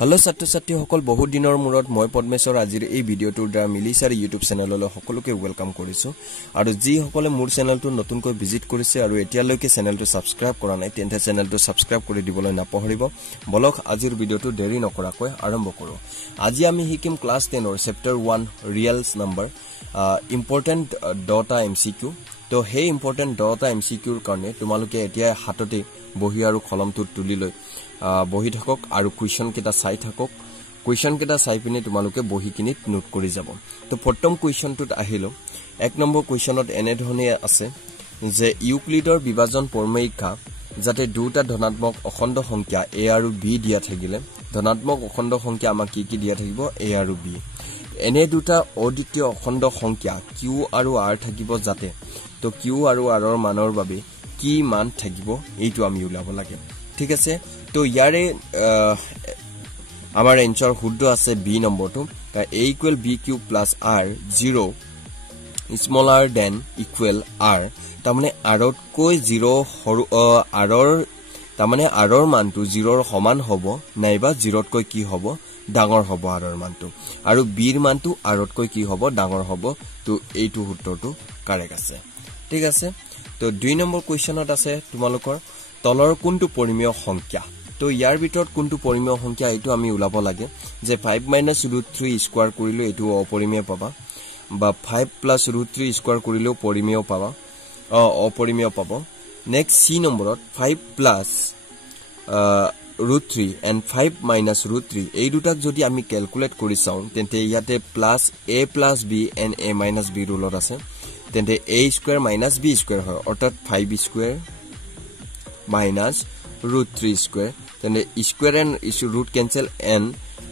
Hello ছাত্ৰ-ছাত্ৰী সকল বহুত দিনৰ মূৰত মই পদ্মেশ্বৰ আজিৰ এই ভিডিঅ'টোৰ দ্বাৰা মিলিছাৰ ইউটিউব চেনেললৈ সকলোকে ওয়েলকাম কৰিছো আৰু যি সকলে মোৰ চেনেলটো নতুনকৈ ভিজিট কৰিছে আৰু এতিয়ালৈকে চেনেলটো সাবস্ক্ৰাইব কৰা নাই তেন্তে চেনেলটো সাবস্ক্ৰাইব কৰি দিবলৈ নাপাহৰিব বলক আজিৰ ভিডিঅ'টো দেৰি নকৰাকৈ আৰম্ভ কৰো আজি আমি শিকিম ক্লাস 10 ৰ চেপ্টাৰ 1 ৰিয়েলছ নাম্বাৰ ইম্পৰ্টেন্ট ডটা এমসিকিউ তো হে ইম্পৰ্টেন্ট ডটা এমসিকিউৰ কাৰণে তোমালোকে এতিয়া হাততে বহি আৰু কলমটো তুলি লৈ বহি থাকক আৰু কোৱেশ্চন কেটা চাই থাকক কোৱেশ্চন কেটা চাই পিনে তোমালোকে বহি কিনিত নোট কৰি যাব তো প্ৰথম কোৱেশ্চনটোত আহিলো এক নম্বৰ কোৱেশ্চনত এনে ধৰণে আছে যে ইউক্লিডৰ বিভাজন প্ৰমেয়িকা যাতে দুটা ধনাত্মক অখণ্ড সংখ্যা a আৰু b দিয়া থাকিলে ধনাত্মক অখণ্ড সংখ্যা আমাক কি দিয়া থাকিব a আৰু b এনে দুটা অদ্বিতীয় অখণ্ড সংখ্যা q আৰু r থাকিব যাতে তো q আৰু r ৰ মানৰ বাবে কি মান থাকিব এইটো আমি উলাব লাগে ঠিক আছে তো ইয়াৰে আমাৰ এনসাৰ শুদ্ধ আছে b নম্বৰটো a = b cube plus r 0 smaller than equal r তাৰমানে r ত কৈ 0 r ৰ তাৰমানে r ৰ মানটো 0 ৰ সমান হ'ব নাইবা 0 ত কৈ কি হ'ব ডাঙৰ হ'ব r ৰ মানটো আৰু b ৰ মানটো r ত কৈ কি হ'ব ডাঙৰ হ'ব তো এইটো উত্তৰটো কাৰেক্ট আছে ঠিক আছে তো 2 নম্বৰ কোৱেশ্চনত আছে তোমালোকৰ তলৰ কোনটো পৰিমেয় সংখ্যা তো ইয়াৰ ভিতৰত কোনটো পৰিমেয় সংখ্যা এইটো আমি উলাব লাগে যে 5 - √3 স্কয়াৰ কৰিলে এইটো অপৰিমেয় পাবা বা 5 + √3 স্কয়াৰ কৰিলেও পৰিমেয় পাবা অপৰিমেয় পাব নেক্সট সি নম্বৰত 5 + √3 and 5 - √3 এই দুটাক যদি আমি ক্যালকুলেট কৰি চাও তেন্তে ইয়াতে plus a + b and a - b ৰুলত আছে তেন্তে a² - b² হয় অৰ্থাৎ 5² - √3² তেনে square and root cancel n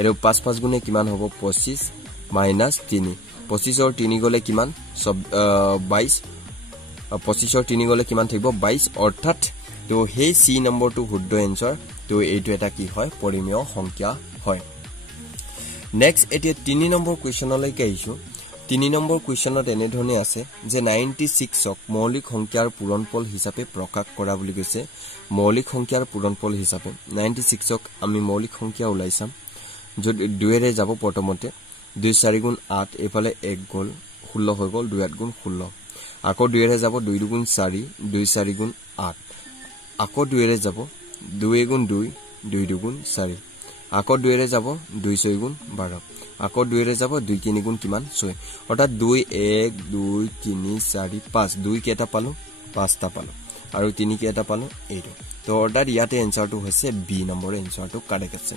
এৰ 5 গুণে কিমান হ'ব 25 - 3 25 ৰ 3 গলে কিমান 22 25 ৰ 3 গলে কিমান থাকিব 22 অৰ্থাৎ তো হে সি নম্বৰটো শুদ্ধ এনসাৰ তো এইটো এটা কি হয় পৰিমেয় সংখ্যা হয় নেক্সট এতিয়া 3 নম্বৰ কোৱেশ্চনলৈকে আহিছো 3 নম্বৰ কোৱেশ্চনত এনে ধৰণে আছে যে 96ক মৌলিক সংখ্যাৰ পূৰণফল হিচাপে প্ৰকাশ কৰা বুলি কৈছে মৌলিক সংখ্যাৰ পূৰণফল হিচাপে 96ক আমি মৌলিক সংখ্যা উলাইছাম যদি 2 এৰে যাব প্ৰথমতে 2 4 গুণ 8 এফালে 1 গল 16 হৈ গল 2 8 গুণ 16 আকৌ 2 এৰে যাব 2 গুণ 4 2 4 গুণ 8 আকৌ 2 এৰে যাব 2 গুণ 2 2 গুণ 4 আকৌ 2 এৰে যাব 2 6 গুণ 12 আকৌ 2 এৰে যাব 2 3 গুণ কিমান 6 অৰ্থাৎ 2 1 2 3 4 5 2 কেটা পালো 5টা পালো আৰু 3 কেটা পালো এইটো তো অৰ্ডাৰ ইয়াতে এনসাৰটো হৈছে বি নম্বৰ এনসাৰটো কাৰেক্ট আছে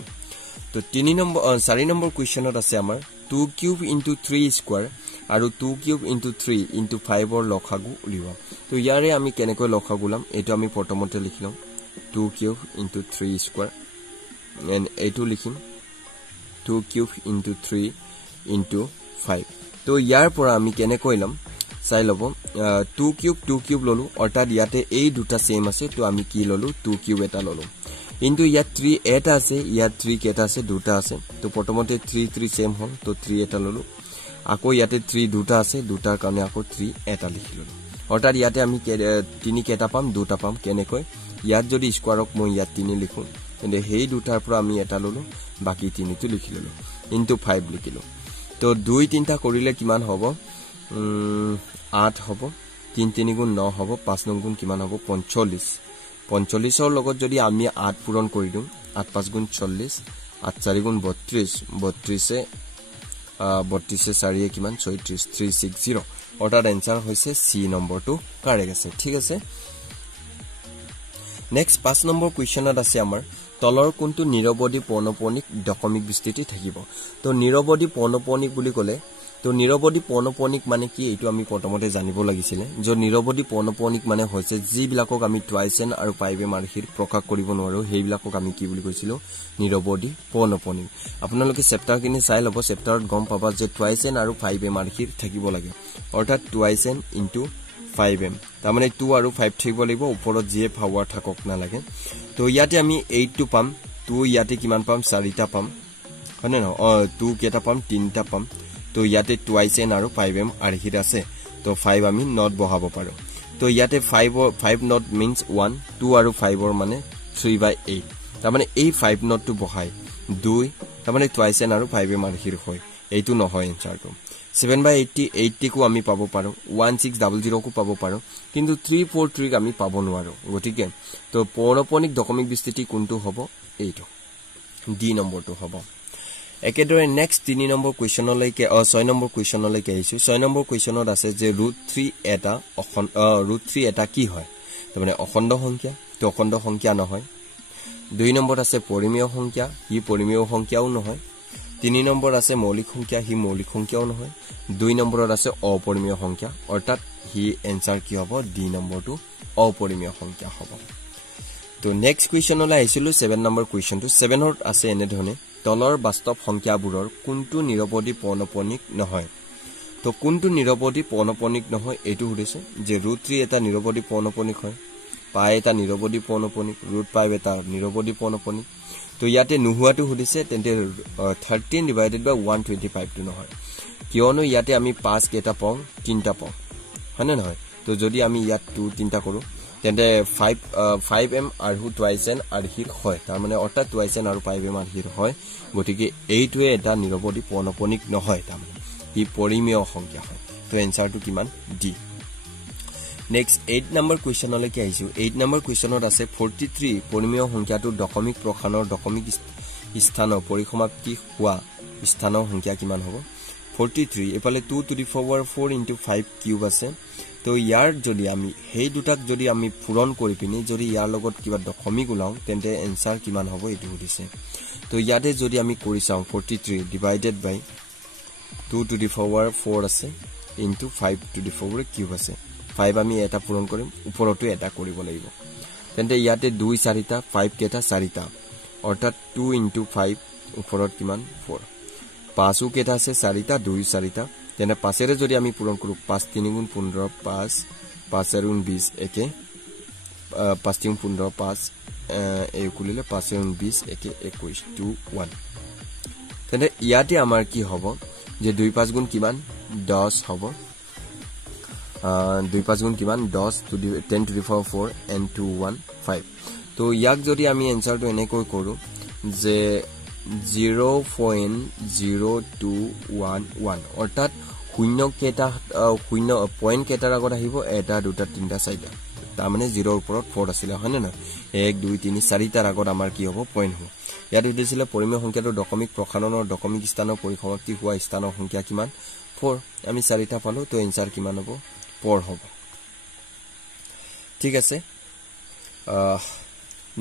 তো 3 নম্বৰ 4 নম্বৰ কোৱেশ্চনত আছে আমাৰ 2³ * 3 স্কয়াৰ আৰু 2³ * 3 * 5 ৰ লসাগু উলিওৱা তো ইয়াৰে আমি কেনেকৈ লসাগু উলাম এটো আমি প্ৰথমতে লিখিলম 2³ * 3 স্কয়াৰ এন্ড এইটো লিখিম 2³ * 3 * 5 তো ইয়াৰ পৰা আমি কেনেকৈ লম চাই লব 2³ ললো অৰ্থাৎ ইয়াতে এই দুটা সেম আছে তো আমি কি ললো 2³ এটা ললো কিন্তু ইয়াত 3 এটা আছে ইয়াত 3 কেটা আছে দুটা আছে তো প্ৰথমতে 3 3 সেম হল তো 3 এটা ললো আকৌ ইয়াতে 3 দুটা আছে দুটাৰ কাৰণে আকৌ 3 এটা লিখিলো অৰ্থাৎ ইয়াতে আমি 3 কেটা পাম দুটা পাম কেনেকৈ ইয়াত যদি স্কয়াৰক মই ইয়াত 3 লিখো তেন্তে হেই দুটাৰ পৰা আমি এটা ললো বাকি 3 টো লিখি ললো ইনটু 5 লিখিলো তো 2 3টা কৰিলে কিমান হ'ব 8 হ'ব 3 3 গুণ 9 হ'ব 5 9 গুণ কিমান হ'ব 45 45ৰ লগত যদি আমি 8 পূৰণ কৰি দিম 8 5 গুণ 40 8 4 গুণ 32 32 এ 4 এ কিমান 36 360 অৰ্থাৎ এনসাৰ হৈছে সি নম্বৰটো কাৰেক্ট আছে ঠিক আছে নেক্সট 5 নম্বৰ কোৱেশ্চনত আছে আমাৰ তলৰ কোনটো নিৰৱধি পৌনঃপুনিক দশমিক বিস্তৃতি থাকিব তো নিৰৱধি পৌনঃপুনিক বুলি ক'লে তো নিৰৱধি পৌনঃপুনিক মানে কি এইটো আমি প্ৰথমতে জানিব লাগিছিল যে নিৰৱধি পৌনঃপুনিক মানে হৈছে যিবিলাকক আমি টুৱাইস আৰু 5m আৰ্হিৰ প্ৰকাশ কৰিব নোৱাৰো সেইবিলাকক আমি কি বুলি কৈছিল নিৰৱধি পৌনঃপুনিক আপোনালোকে চেপ্টাৰ কিনে চাই লব চেপ্টাৰত গম পাবা যে টুৱাইস আৰু 5m আৰ্হিৰ থাকিব লাগে অৰ্থাৎ টুৱাইস * 5m তাৰমানে 2 আৰু 5 থাকিব লাগিব ওপৰত জিয়ে পাৱাৰ থাকক না লাগে তো ইয়াতে আমি 8 টো পাম 2 ইয়াতে কিমান পাম 4টা পাম হয়নে ন 2 কেটা পাম 3টা পাম তো ইয়াতে টুৱাইস আৰু 5m আৰ্হিৰ আছে তো 5 আমি নট বহাব পাৰো তো ইয়াতে 5 নট মিন্স 1 2 আৰু 5 ৰ মানে 3/8 তাৰমানে এই 5 নট টো বহাই 2 তাৰমানে টুৱাইছ এন আৰু 5m আৰহিৰ হয় এইটো নহয় এনসাৰটো 7/80 80 কো আমি পাব পাৰো 1600 কো পাব পাৰো কিন্তু 343 আমি পাব নোৱাৰো গটিকে তো পৌনপনিক দশমিক বিস্তৃতি কোনটো হ'ব এইটো ডি নম্বৰটো হ'ব একেদৰে নেক্সট 3 নম্বৰ কোৱেশ্চনলৈকে 6 নম্বৰ কোৱেশ্চনলৈকে আহিছো 6 নম্বৰ কোৱেশ্চনত আছে যে √3 এটা কি হয় তাৰমানে অখণ্ড সংখ্যা তো অখণ্ড সংখ্যা নহয় 2 নম্বৰ আছে পৰিমেয় সংখ্যা ই পৰিমেয় সংখ্যাও নহয় 3 নম্বৰ আছে মৌলিক সংখ্যা হি মৌলিক সংখ্যাও নহয় 2 নম্বৰত আছে অপৰিমেয় সংখ্যা অৰ্থাৎ হি এনসাৰ কি হ'ব ডি নম্বৰটো অপৰিমেয় সংখ্যা হ'ব তো নেক্সট কোৱেশ্চনলৈ আহিছিল 7 নম্বৰ কোৱেশ্চনটো 7ত আছে এনে ধৰণে তলৰ বাস্তৱ সংখ্যাবোৰৰ কোনটো নিৰপদী পৌনপনিক নহয় তো কোনটো নিৰপদী পৌনপনিক নহয় এইটো সুধিছে যে √3 এটা নিৰপদী পৌনপনিক হয় পাই এটা নিৰপদী পৌনপনিক √5 এটা নিৰপদী পৌনপনিক তো ইয়াতে নুহুৱাটো সুধিছে তেন্তে 13/125 টো নহয় কিয়নো ইয়াতে আমি 5 কেটা পাওঁ 3টা পাওঁ হয়নে নহয় তো যদি আমি ইয়াত 2 3টা কৰো তেন্তে 5m আৰু টুৱাইছ এন আৰহিৰ হয় তাৰ মানে অৰ্থাৎ টুৱাইছ এন আৰু 5m আৰহিৰ হয় গতিকে এইটোৱে এটা নিৰপদী পৌনপনিক নহয় তাৰ মানে ই পৰিমেয় সংখ্যা হয় তো এনসাৰটো কিমান ডি নেক্সট 8 নম্বৰ কোৱেশ্চনলৈকে আহিছো 8 নম্বৰ কোৱেশ্চনত আছে 43 পৰিমেয় সংখ্যাটো দশমিক প্ৰখানৰ দশমিক স্থানৰ পৰিসমাপ্তি হোৱা স্থানৰ সংখ্যা কিমান হ'ব 43 এফালে 2 to the power 4 into 5 cube আছে তো ইয়াৰ যদি আমি হেই দুটাক যদি আমি পূৰণ কৰি পিনি যদি ইয়াৰ লগত কিবা দশমিক উলাও তেন্তে এনসাৰ কিমান হ'ব এটো দিছে তো ইয়াতে যদি আমি কৰি চাও 43 divided by 2 to the power 4 আছে into 5 to the power cube আছে 5 আমি এটা পূৰণ কৰিম উপৰটো এটা কৰিব লাগিব তেন্তে ইয়াতে 2 4টা 5 কেটা 4টা অৰ্থাৎ 2 into 5 উপৰত কিমান 4 5 কেটা আছে 4টা 2 4টা তেনে 5 এৰে যদি আমি পূৰণ কৰো 5 3 গুণ 15 5 5 গুণ 20 একে 5 3 15 5 এই কুলিলে 5 গুণ 20 একে 21 2 1 তেনে ইয়াতে আমাৰ কি হ'ব যে 2 5 গুণ কিমান 10 হ'ব 2 5 গুণ কিমান 10 to the 10 to the power 4 and 2 1 5 তো ইয়াক যদি আমি এনসাৰটো এনেকৈ কৰো যে 0.0211 অৰ্থাৎ শূন্য কেটা শূন্য পয়েন্ট কেটাৰ আগত আহিব এটা দুটা তিনটা চাৰিটা তাৰ মানে 0 ৰ ওপৰত 4 আছিল হয়নে না 1 2 3 4 টাৰ আগত আমাৰ কি হ'ব পয়েন্ট হ'ব ইয়াত দিছিল পৰিমেয় সংখ্যাটো দশমিক প্ৰখানৰ দশমিক স্থানৰ পৰিসমাপ্তি হোৱা স্থানৰ সংখ্যা কিমান 4 আমি 4টা পালো তো এনসাৰ কিমান হ'ব 4 হ'ব ঠিক আছে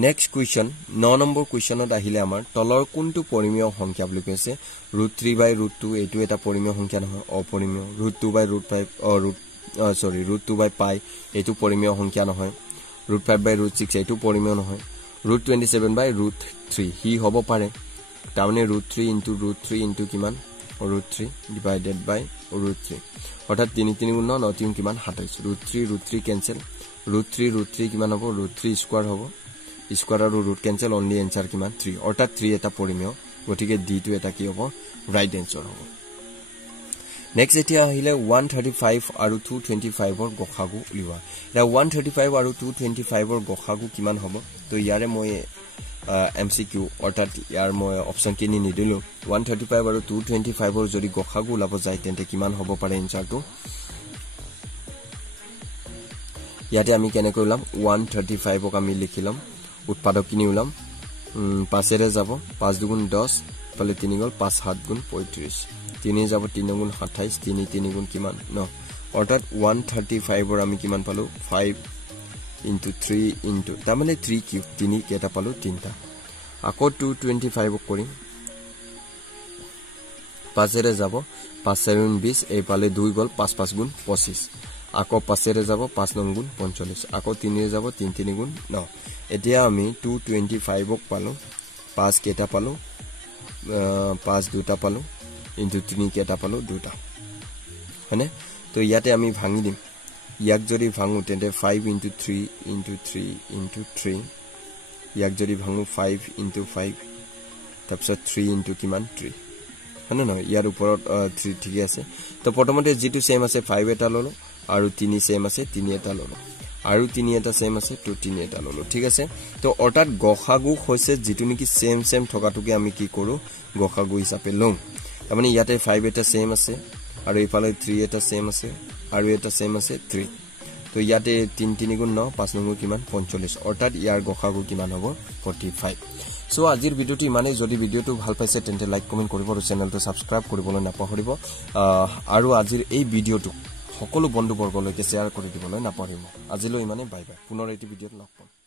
নেক্সট কোৱেশ্চন 9 নম্বৰ কোৱেশ্চনত আহিলে আমাৰ তলৰ কোনটো পৰিমেয় সংখ্যা বুলি কৈছে √3/√2 এইটো এটা পৰিমেয় সংখ্যা নহয় অপৰিমেয় √2/√5 √2/π এইটো পৰিমেয় সংখ্যা নহয় √5/√6 এইটো পৰিমেয় নহয় √27/√3 হি হ'ব পাৰে তাৰমানে √3 into কিমান √3 divided by √3 অৰ্থাৎ 3 3 গুণ 9 3 কিমান 27 √3 কেনসেল √3 কিমান হ'ব √3 স্কয়াৰ হ'ব স্কয়াৰ আৰু ৰুট কেনসেল অনলি এনসাৰ কিমান 3 অৰ্থাৎ 3 এটা পৰিমেয় গতিকে ডি টো এটা কি হ'ব ৰাইট এনসাৰ হ'ব নেক্সট এতিয়া আহিলে 135 আৰু 225 ৰ গসাগু উলিওৱা এটা 135 আৰু 225 ৰ গসাগু কিমান হ'ব তো ইয়াৰে মই এমসিকিউ অৰ্থাৎ ইয়াৰ মই অপচন কিনি নিদিলো 135 আৰু 225 ৰ যদি গসাগু লাভ যায় তেন্তে কিমান হ'ব পাৰে এনসাৰটো ইয়াতে আমি কেনে কৰিলাম 135 ক আমি লিখিলাম উৎপাদক কিনি উলাম 5 এৰে যাব 5 দুগুণ 10 পালে 3 গল 5 7 গুণ 35 3 যাব 3 গুণ 28 3 3 গুণ কিমান 9 অৰ্থাৎ 135 ৰ আমি কিমান পালো 5 into 3 into তাৰ মানে 3 কিউব 3 কেটা পালো 3টা আকৌ 225 কৰিম 5 এৰে যাব 5 7 20 এই পালে 2 গল 5 5 গুণ 25 আকৌ 5 এৰে যাব 5 9 গুণ 45 আকৌ 3 এৰে যাব 3 3 গুণ 9 এতিয়া আমি 225 ক পালো 5 কেটা পালো 5 দুটা পালো into 3 কেটা পালো দুটা হয়নে তো ইয়াতে আমি ভাঙি দিম ইয়াক যদি ভাঙো তেন্তে 5 into 3 into 3 into 3 ইয়াক যদি ভাঙো 5 into 5 তাৰপিছত 3 into কিমান 3 হয়নে নহয় ইয়াৰ ওপৰত 3 ঠিক আছে তো প্ৰথমতে যেটো সেম আছে 5 এটা ললো আৰু 3 সেম আছে 3 এটা ললো আৰু 3 এটা সেম আছে তো 3 এটা ললো ঠিক আছে তো অৰ্থাৎ গসাগু হৈছে যেটো নেকি সেম থকাটোকে আমি কি কৰো গসাগু হিচাপে লম তাৰমানে ইয়াতে 5 এটা সেম আছে আৰু ইফালে 3 এটা সেম আছে আৰু এটা সেম আছে 3 তো ইয়াতে 3 গুণ 9 5 গুণ কিমান 45 অৰ্থাৎ ইয়াৰ গসাগু কিমান হ'ব 45 সো আজিৰ ভিডিওটি মানে যদি ভিডিওটো ভাল পাইছে তেন্তে লাইক কমেন্ট কৰিব আৰু চেনেলটো সাবস্ক্ৰাইব কৰিবলৈ নাপাহৰিব আৰু আজিৰ এই ভিডিওটো সকলো বন্ধুবৰ্গলৈকে শেয়াৰ কৰি দিবলৈ নাপাহৰিব আজিলৈ ইমানে বাই বাই পুনৰ এটি ভিডিওত লগ পাম